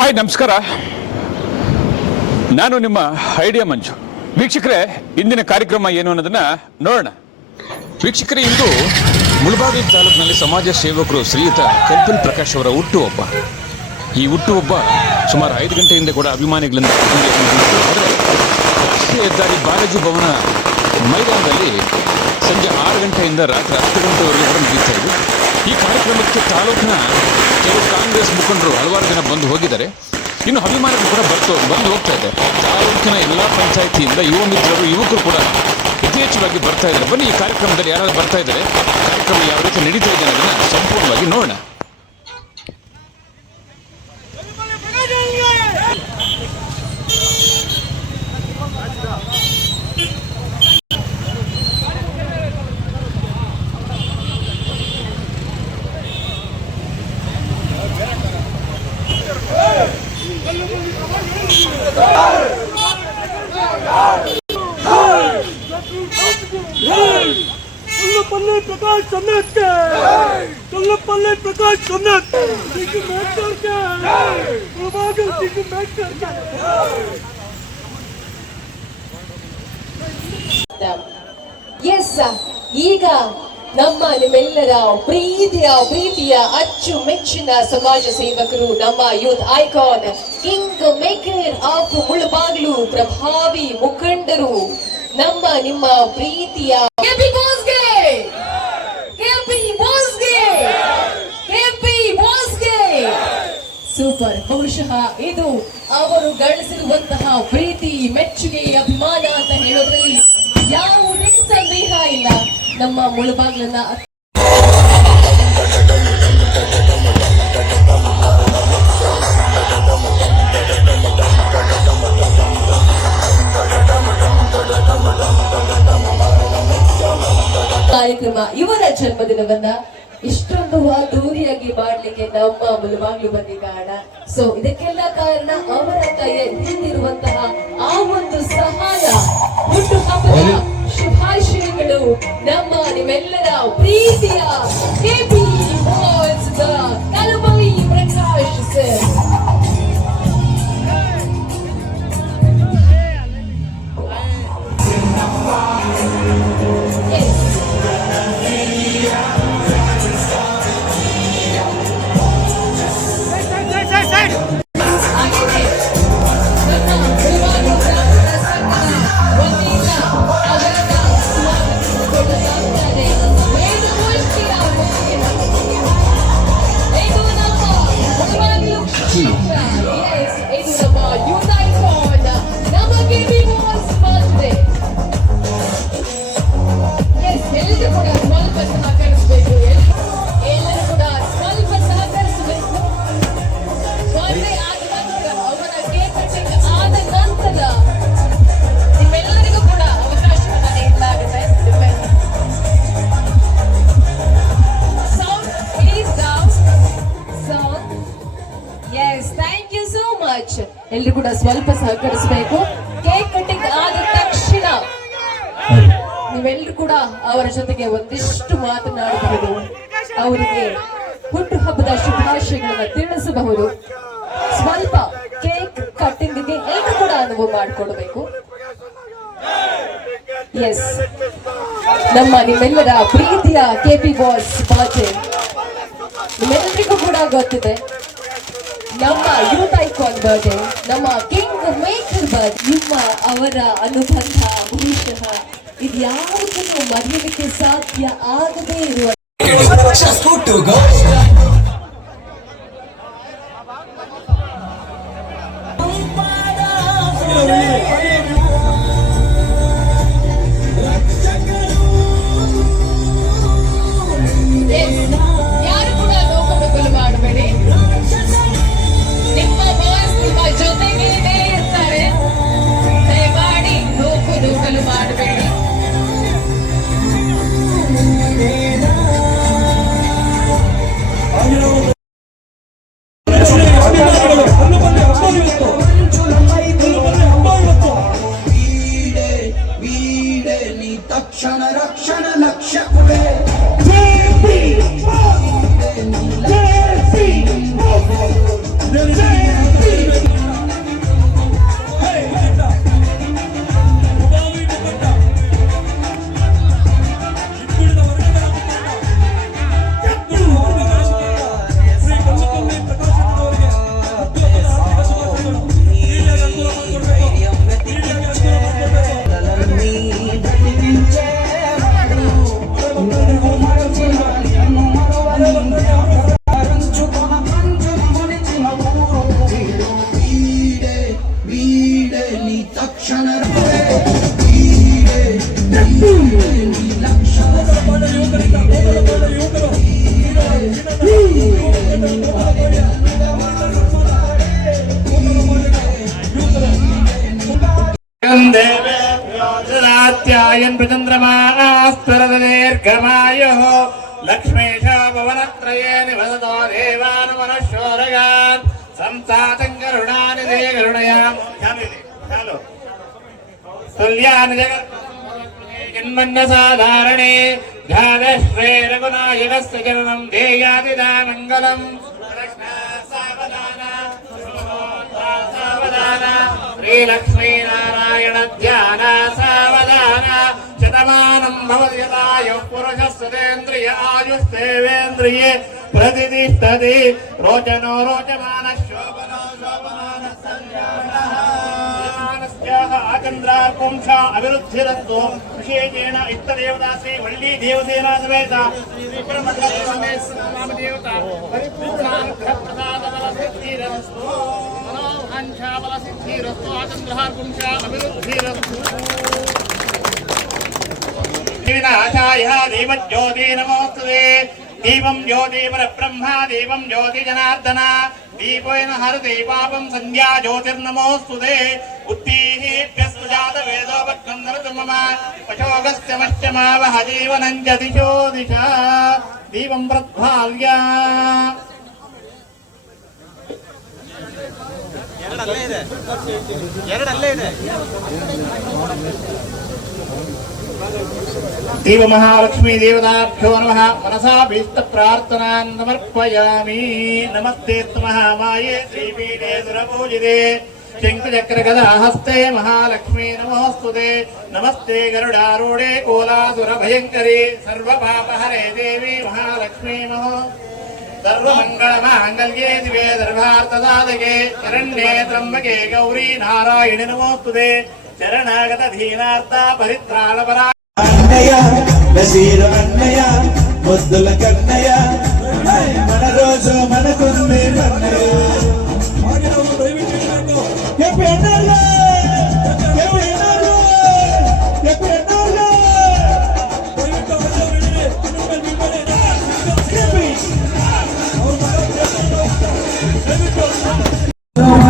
Hi, ನಮಸ್ಕಾರ. ನಾನು ನಿಮ್ಮ ಐಡಿಯಾ ಮಂಜು. ವೀಕ್ಷಕರೇ, ಇಂದಿನ ಕಾರ್ಯಕ್ರಮ ಏನು ಅನ್ನೋದನ್ನ ನೋಡೋಣ. ವೀಕ್ಷಕರೇ, ಇಂದು ಮುಳಬಾಗಿಲು ತಾಲೂಕಿನಲ್ಲಿ ಸಮಾಜ ಸೇವಕರು ಶ್ರೀಯುತ ಕಲ್ಪನ್ ಪ್ರಕಾಶ್ ಅವರ ಹುಟ್ಟುಹಬ್ಬ. ಈ ಹುಟ್ಟುಹಬ್ಬ ಸುಮಾರು 5 ಗಂಟೆಯಿಂದ ಕೂಡ ಅಭಿಮಾನಿಗಳಿಂದ ರಾಷ್ಟ್ರೀಯ ಹೆದ್ದಾರಿ ಬಾಲಾಜಿ ಭವನ ಮೈದಾನದಲ್ಲಿ ಸಂಜೆ 6 ಗಂಟೆಯಿಂದ ರಾತ್ರಿ 10 ಗಂಟೆವರೆಗೂ ಕೂಡ ನಡೀತಾ ಇದೆ. ಈ ಕಾರ್ಯಕ್ರಮಕ್ಕೆ ತಾಲೂಕಿನ ಕೆಲವು ಕಾಂಗ್ರೆಸ್ ಮುಖಂಡರು ಹಲವಾರು ಜನ ಬಂದು ಹೋಗಿದ್ದಾರೆ. ಇನ್ನು ಅಭಿಮಾನಿಗಳು ಕೂಡ ಬಂದು ಹೋಗ್ತಾ ಇದೆ. ತಾಲೂಕಿನ ಎಲ್ಲ ಪಂಚಾಯಿತಿಯಿಂದ ಯುವ ಮಿತ್ರರು, ಯುವಕರು ಕೂಡ ಯಥೇಚ್ಛವಾಗಿ ಬರ್ತಾ ಇದ್ದಾರೆ. ಬನ್ನಿ, ಈ ಕಾರ್ಯಕ್ರಮದಲ್ಲಿ ಯಾರಾದ್ರು ಬರ್ತಾ ಇದ್ದಾರೆ, ಕಾರ್ಯಕ್ರಮ ಯಾವ ರೀತಿ ನಡೀತಾ ಇದೆ ಅನ್ನೋದನ್ನ ಸಂಪೂರ್ಣವಾಗಿ ನೋಡೋಣ. प्रकाश समेत कल्लपल्ली प्रकाश समेत ಎಸ್, ಈಗ ನಮ್ಮ ನಿಮ್ಮೆಲ್ಲರ ಪ್ರೀತಿಯ ಅಚ್ಚುಮೆಚ್ಚಿನ ಸಮಾಜ ಸೇವಕರು, ನಮ್ಮ youth icon, king maker of Mulbagal, ಪ್ರಭಾವಿ ಮುಖಂಡರು, ನಮ್ಮ ನಿಮ್ಮ ಪ್ರೀತಿಯ ಸೂಪರ್. ಬಹುಶಃ ಇದು ಅವರು ಗಳಿಸಿರುವಂತಹ ಪ್ರೀತಿ, ಮೆಚ್ಚುಗೆ, ಅಭಿಮಾನ ಅಂತ ಹೇಳೋದ್ರಲ್ಲಿ ಯಾವುದೇ ಸಂದೇಹ ಇಲ್ಲ. ನಮ್ಮ ಮುಳಬಾಗ್ಲನ್ನ ಕಾರ್ಯಕ್ರಮ, ಇವರ ಜನ್ಮದಿನವನ್ನ ಇಷ್ಟೊಂದು ಅದ್ದೂರಿಯಾಗಿ ಮಾಡ್ಲಿಕ್ಕೆ ನಮ್ಮ ಮುಳಬಾಗ್ಲು ಬಂದಿ ಕಾರಣ. ಸೊ ಇದಕ್ಕೆಲ್ಲ ಕಾರಣ ಅವರ ಕೈಯಲ್ಲಿ ಹಿಂದಿರುವಂತಹ ಆ ಒಂದು ಸಹಾಯ. ಹುಟ್ಟುಹಬ್ಬದ ಶುಭಾಶಯಗಳು ನಮ್ಮ ನಿಮ್ಮೆಲ್ಲರ ಪ್ರೀತಿಯ ಕೆಪಿ ಬಾಯ್ಸ್ ಕಲಬಲಿ ಪ್ರಕಾಶ್ ಸರ್. ಎಲ್ರು ಕೂಡ ಸ್ವಲ್ಪ ಸಹಕರಿಸಬೇಕು. ಕೇಕ್ ಕಟಿಂಗ್ ಆದ ತಕ್ಷಣ ನೀವೆಲ್ಲರೂ ಕೂಡ ಅವರ ಜೊತೆಗೆ ಒಂದಿಷ್ಟು ಮಾತನಾಡಬಹುದು, ಅವರಿಗೆ ಹುಟ್ಟುಹಬ್ಬದ ಶುಭಾಶಯಗಳನ್ನ ತಿಳಿಸಬಹುದು. ಸ್ವಲ್ಪ ಕೇಕ್ ಕಟಿಂಗ್ಗೆ ಎಲ್ಲರೂ ಕೂಡ ಅನುಭವ ಮಾಡಿಕೊಡ್ಬೇಕು. ಎಸ್, ನಮ್ಮ ನಿಮ್ಮೆಲ್ಲರ ಪ್ರೀತಿಯ ಕೆಪಿ ಬಾಯ್ಸ್ ಬರ್ತ್ಡೇ ನಿಮ್ಮೆಲ್ಲರಿಗೂ ಕೂಡ ಗೊತ್ತಿದೆ. ನಮ್ಮ ಯೂತ್ ಐಕಾನ್ ಬರ್ತ್ಡೇ, ನಮ್ಮ ಕಿಂಗ್ ಮೇಕರ್ ಬರ್ತ್ಡೇ, ನಿಮ್ಮ ಅವರ ಅನುಬಂಧ ಬಹುಶಃ ಇದ್ಯಾವುದನ್ನು ಮರೆಯಲಿಕ್ಕೆ ಸಾಧ್ಯ ಆಗದೇ ಇರುವ ಯಾರು ಕೂಡ ನೋವು ಮಾಡಬೇಡಿ. ನಿಮ್ಮ ಬಾಸ್ ನಿಮ್ಮ ಜೊತೆಗೆ ಇರ್ತಾರೆ. ದಯಮಾಡಿ ನೋವು ಮಾಡಬೇಡಿ. ्यायन प्रचंद्रमास्परदीर्घमायुः लक्ष्मीश भुवनत्रये निवसतो देवानुमनुष्योरगान् संसातं करुणानिधे करुणयां चालो तुल्यानि जगन्मन्यसाधारणे ध्यानश्रे रघुनायकस्य चरणं देयादिदा मङ्गलम् श्रीलक्ष्मीनारायण ध्यान सावधान शतमानं भवति यदायुः पुरुषस्तेन्द्रिय आयुस्तेवेन्द्रिये प्रतिष्ठति रोचनो रोचमानः शोभनो शोभमानः सञ्जातः आचन्द्रार्पुंश अभिरुद्धिरस्तु विशेषेण इष्टदेवता श्री वल्ली देवसेना समेत देवता परिपूर्णानुग्रहप्रसादबलसिद्धिरस्तु मनोवाञ्छाबलसिद्धिरस्तु आचन्द्रार्पुंश अभिरुद्धिरस्तु विनाशाय देवज्योति नमोस्तुते दीपं ज्योति परब्रह्मा दीपं ज्योति जनार्दन दीपेन हरति पापं संध्या ज्योतिर्नमोस्तुते उत्तीहेभ्यस्तु जातवेदो वक्रन्दरतु मम पशोगस्य मश्चमावह जीवनं च दिशो दिशा दीपं प्रज्वाल्य देव महालक्ष्मी देवताभ्यो नमः मनसा भीष्ट प्रार्थनान् समर्पयामि नमस्ते महामाये श्रीपीठे सुरपूजिते शङ्खचक्रगदा हस्ते महालक्ष्मी नमोस्तुते नमस्ते गरुडारूढे कोलासुरभयङ्करी सर्वपापहरे देवी महालक्ष्मी नमः सर्वमङ्गलमाङ्गल्ये दिवे सर्वार्थसाधके शरण्ये त्र्यम्बके गौरी नारायणि नमोस्तुते शरणागत धीनार्थ परित्राणपरा అన్నయ్య నసీరు అన్నయ్య ముద్దుల కన్నయ్య మన రోజు మనకుంది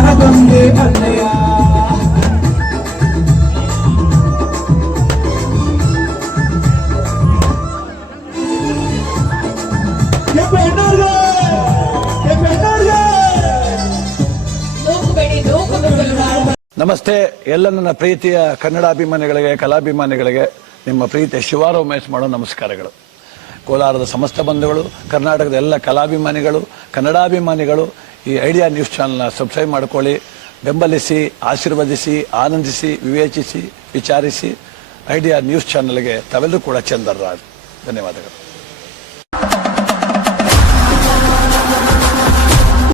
మనకుంది అన్నయ్య ನಮಸ್ತೆ ಎಲ್ಲ ನನ್ನ ಪ್ರೀತಿಯ ಕನ್ನಡಾಭಿಮಾನಿಗಳಿಗೆ ಕಲಾಭಿಮಾನಿಗಳಿಗೆ ನಿಮ್ಮ ಪ್ರೀತಿಯ ಶಿವಾರ ಉಮೇಶ್ ಮಾಡೋ ನಮಸ್ಕಾರಗಳು. ಕೋಲಾರದ ಸಮಸ್ತ ಬಂಧುಗಳು, ಕರ್ನಾಟಕದ ಎಲ್ಲ ಕಲಾಭಿಮಾನಿಗಳು, ಕನ್ನಡಾಭಿಮಾನಿಗಳು ಈ ಐಡಿಯಾ ನ್ಯೂಸ್ ಚಾನಲ್ನ ಸಬ್ಸ್ಕ್ರೈಬ್ ಮಾಡ್ಕೊಳ್ಳಿ, ಬೆಂಬಲಿಸಿ, ಆಶೀರ್ವದಿಸಿ, ಆನಂದಿಸಿ, ವಿವೇಚಿಸಿ, ವಿಚಾರಿಸಿ. ಐಡಿಯಾ ನ್ಯೂಸ್ ಚಾನಲ್ಗೆ ತಾವೆಲ್ಲರೂ ಕೂಡ ಚಂದರ್ರಾಜ್. ಧನ್ಯವಾದಗಳು.